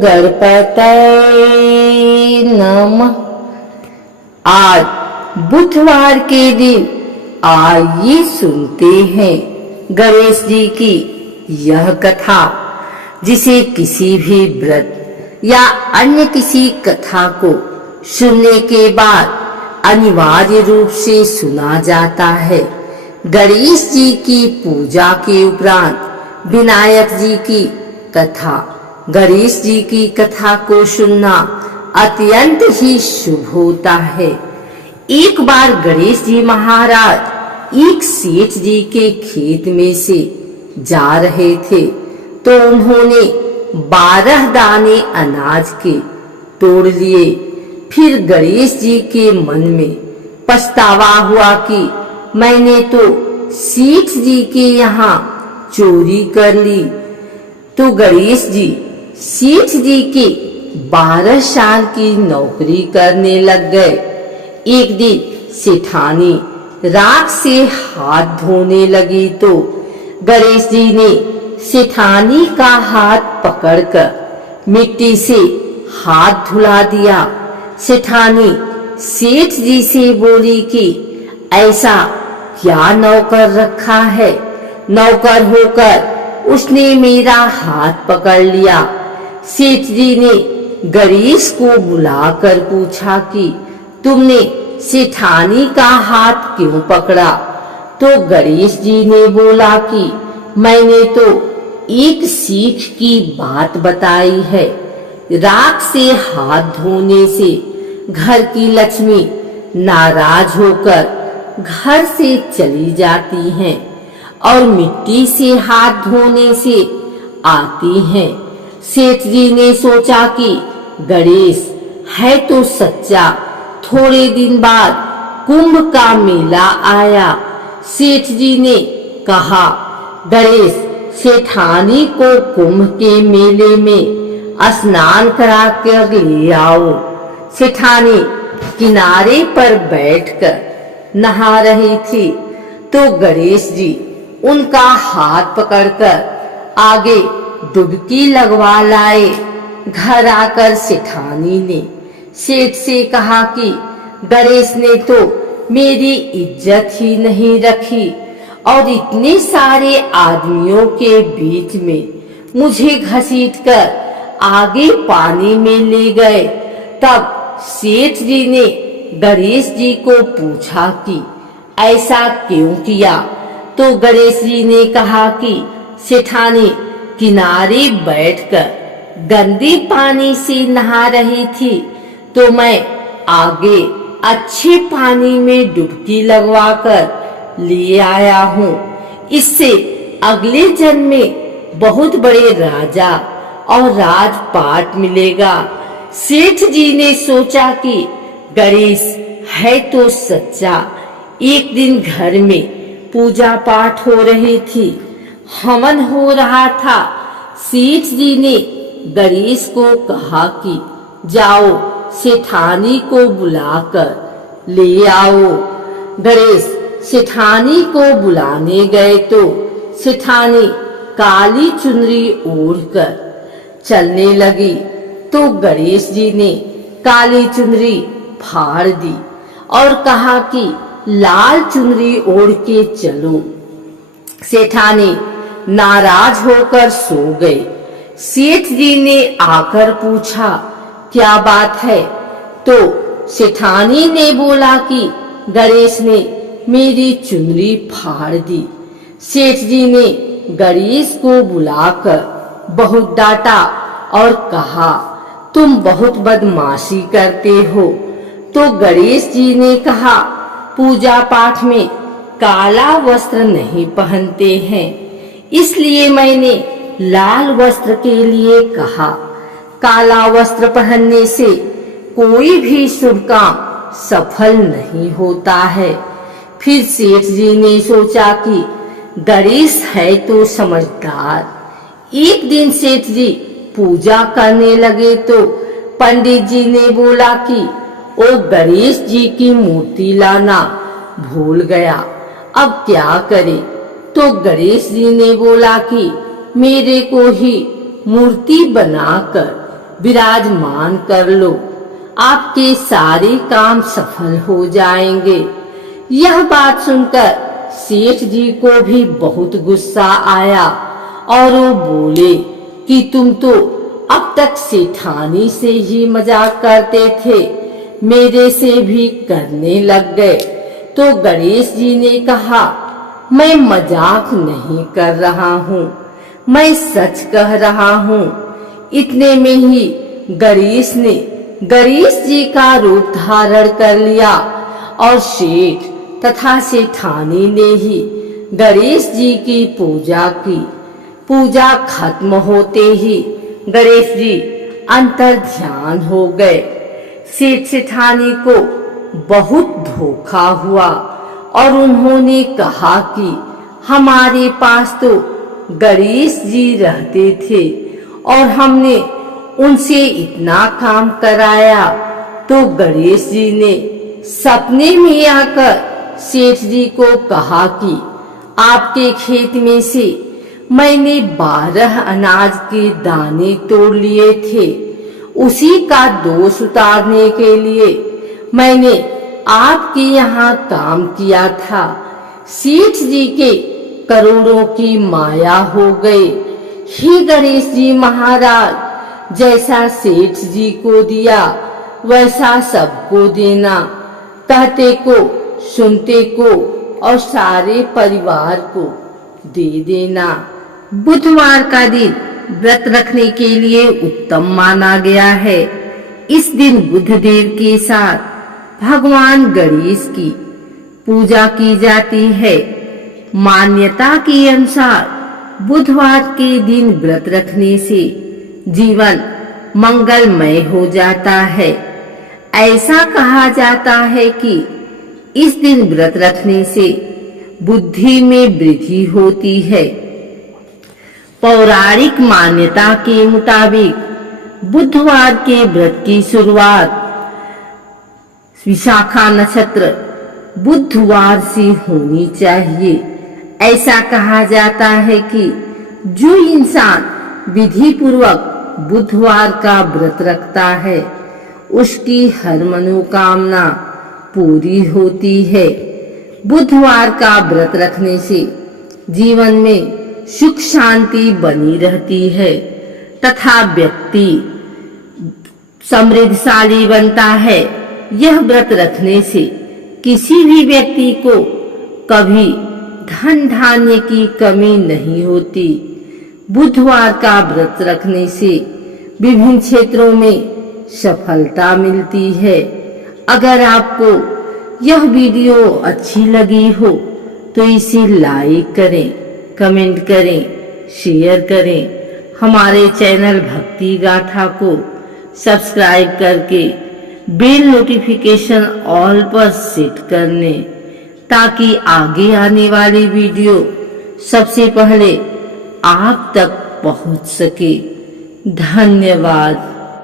गणपतये नमः। आज बुधवार के दिन आइए सुनते हैं गणेश जी की यह कथा, जिसे किसी भी व्रत या अन्य किसी कथा को सुनने के बाद अनिवार्य रूप से सुना जाता है। गणेश जी की पूजा के उपरांत विनायक जी की कथा, गणेश जी की कथा को सुनना अत्यंत ही शुभ होता है। एक बार गणेश जी महाराज एक सेठ जी के खेत में से जा रहे थे, तो उन्होंने 12 दाने अनाज के तोड़ लिए। फिर गणेश जी के मन में पछतावा हुआ कि मैंने तो सेठ जी के यहाँ चोरी कर ली। तो गणेश जी सेठ जी के 12 साल की नौकरी करने लग गए। एक दिन सेठानी राख से हाथ धोने लगी, तो गणेश जी ने सेठानी का हाथ पकड़कर मिट्टी से हाथ धुला दिया। सेठानी सेठ जी से बोली कि ऐसा क्या नौकर रखा है, नौकर होकर उसने मेरा हाथ पकड़ लिया। सेठ जी ने गणेश को बुलाकर पूछा कि तुमने सेठानी का हाथ क्यों पकड़ा? तो गणेश जी ने बोला कि मैंने तो एक सीख की बात बताई है। राख से हाथ धोने से घर की लक्ष्मी नाराज होकर घर से चली जाती हैं और मिट्टी से हाथ धोने से आती हैं। सेठ जी ने सोचा कि गणेश है तो सच्चा। थोड़े दिन बाद कुंभ का मेला आया। सेठ जी ने कहा, गणेश सेठानी को कुंभ के मेले में स्नान करा कर ले आओ। सेठानी किनारे पर बैठकर नहा रही थी, तो गणेश जी उनका हाथ पकड़कर आगे डुबकी लगवा लाए। घर आकर सेठानी ने सेठ से कहा कि गणेश ने तो मेरी इज्जत ही नहीं रखी और इतने सारे आदमियों के बीच में मुझे घसीटकर आगे पानी में ले गए। तब सेठ जी ने गणेश जी को पूछा कि ऐसा क्यों किया? तो गणेश जी ने कहा कि सेठानी किनारे बैठकर गंदे पानी से नहा रही थी, तो मैं आगे अच्छे पानी में डुबकी लगवाकर ले आया हूँ। इससे अगले जन्म में बहुत बड़े राजा और राजपाट मिलेगा। सेठ जी ने सोचा कि गणेश है तो सच्चा। एक दिन घर में पूजा पाठ हो रही थी, हवन हो रहा था। सेठ जी ने गणेश को कहा कि जाओ सेठानी को बुलाकर ले आओ। गणेश सेठानी को बुलाने गए, तो सेठानी काली चुनरी ओढ़कर चलने लगी। तो गणेश जी ने काली चुनरी फाड़ दी और कहा कि लाल चुनरी ओढ़ के चलो। सेठानी नाराज होकर सो गए। सेठ जी ने आकर पूछा, क्या बात है? तो सेठानी ने बोला कि गणेश ने मेरी चुनरी फाड़ दी। सेठ जी ने गणेश को बुलाकर बहुत डांटा और कहा, तुम बहुत बदमाशी करते हो। तो गणेश जी ने कहा, पूजा पाठ में काला वस्त्र नहीं पहनते हैं, इसलिए मैंने लाल वस्त्र के लिए कहा। काला वस्त्र पहनने से कोई भी शुभ काम सफल नहीं होता है। फिर सेठ जी ने सोचा कि गणेश है तो समझदार। एक दिन सेठ जी पूजा करने लगे, तो पंडित जी ने बोला कि ओ गणेश जी की मूर्ति लाना भूल गया, अब क्या करे? तो गणेश जी ने बोला कि मेरे को ही मूर्ति बनाकर विराजमान कर लो, आपके सारे काम सफल हो जाएंगे। यह बात सुनकर सेठ जी को भी बहुत गुस्सा आया और वो बोले कि तुम तो अब तक सेठानी से ही मजाक करते थे, मेरे से भी करने लग गए। तो गणेश जी ने कहा, मैं मजाक नहीं कर रहा हूँ, मैं सच कह रहा हूँ। इतने में ही गणेश जी का रूप धारण कर लिया और सेठ तथा सेठानी ने ही गणेश जी की पूजा की। पूजा खत्म होते ही गणेश जी अंतर ध्यान हो गए। सेठ सेठानी को बहुत धोखा हुआ और उन्होंने कहा कि हमारे पास तो गणेश जी रहते थे और हमने उनसे इतना काम कराया। तो गणेश जी ने सपने में आकर सेठ जी को कहा कि आपके खेत में से मैंने 12 अनाज के दाने तोड़ लिए थे, उसी का दोष उतारने के लिए मैंने आपके यहाँ काम किया था। सेठ जी के करोड़ों की माया हो गई। हे गणेश जी महाराज, जैसा सेठ जी को दिया वैसा सबको देना, कहते को सुनते को और सारे परिवार को दे देना। बुधवार का दिन व्रत रखने के लिए उत्तम माना गया है। इस दिन बुधदेव के साथ भगवान गणेश की पूजा की जाती है। मान्यता के अनुसार बुधवार के दिन व्रत रखने से जीवन मंगलमय हो जाता है। ऐसा कहा जाता है कि इस दिन व्रत रखने से बुद्धि में वृद्धि होती है। पौराणिक मान्यता के मुताबिक बुधवार के व्रत की शुरुआत विशाखा नक्षत्र बुधवार से होनी चाहिए। ऐसा कहा जाता है कि जो इंसान विधि पूर्वक बुधवार का व्रत रखता है उसकी हर मनोकामना पूरी होती है। बुधवार का व्रत रखने से जीवन में सुख शांति बनी रहती है तथा व्यक्ति समृद्धशाली बनता है। यह व्रत रखने से किसी भी व्यक्ति को कभी धन धान्य की कमी नहीं होती। बुधवार का व्रत रखने से विभिन्न क्षेत्रों में सफलता मिलती है। अगर आपको यह वीडियो अच्छी लगी हो तो इसे लाइक करें, कमेंट करें, शेयर करें। हमारे चैनल भक्ति गाथा को सब्सक्राइब करके बेल नोटिफिकेशन ऑल पर सेट कर लें ताकि आगे आने वाली वीडियो सबसे पहले आप तक पहुंच सके। धन्यवाद।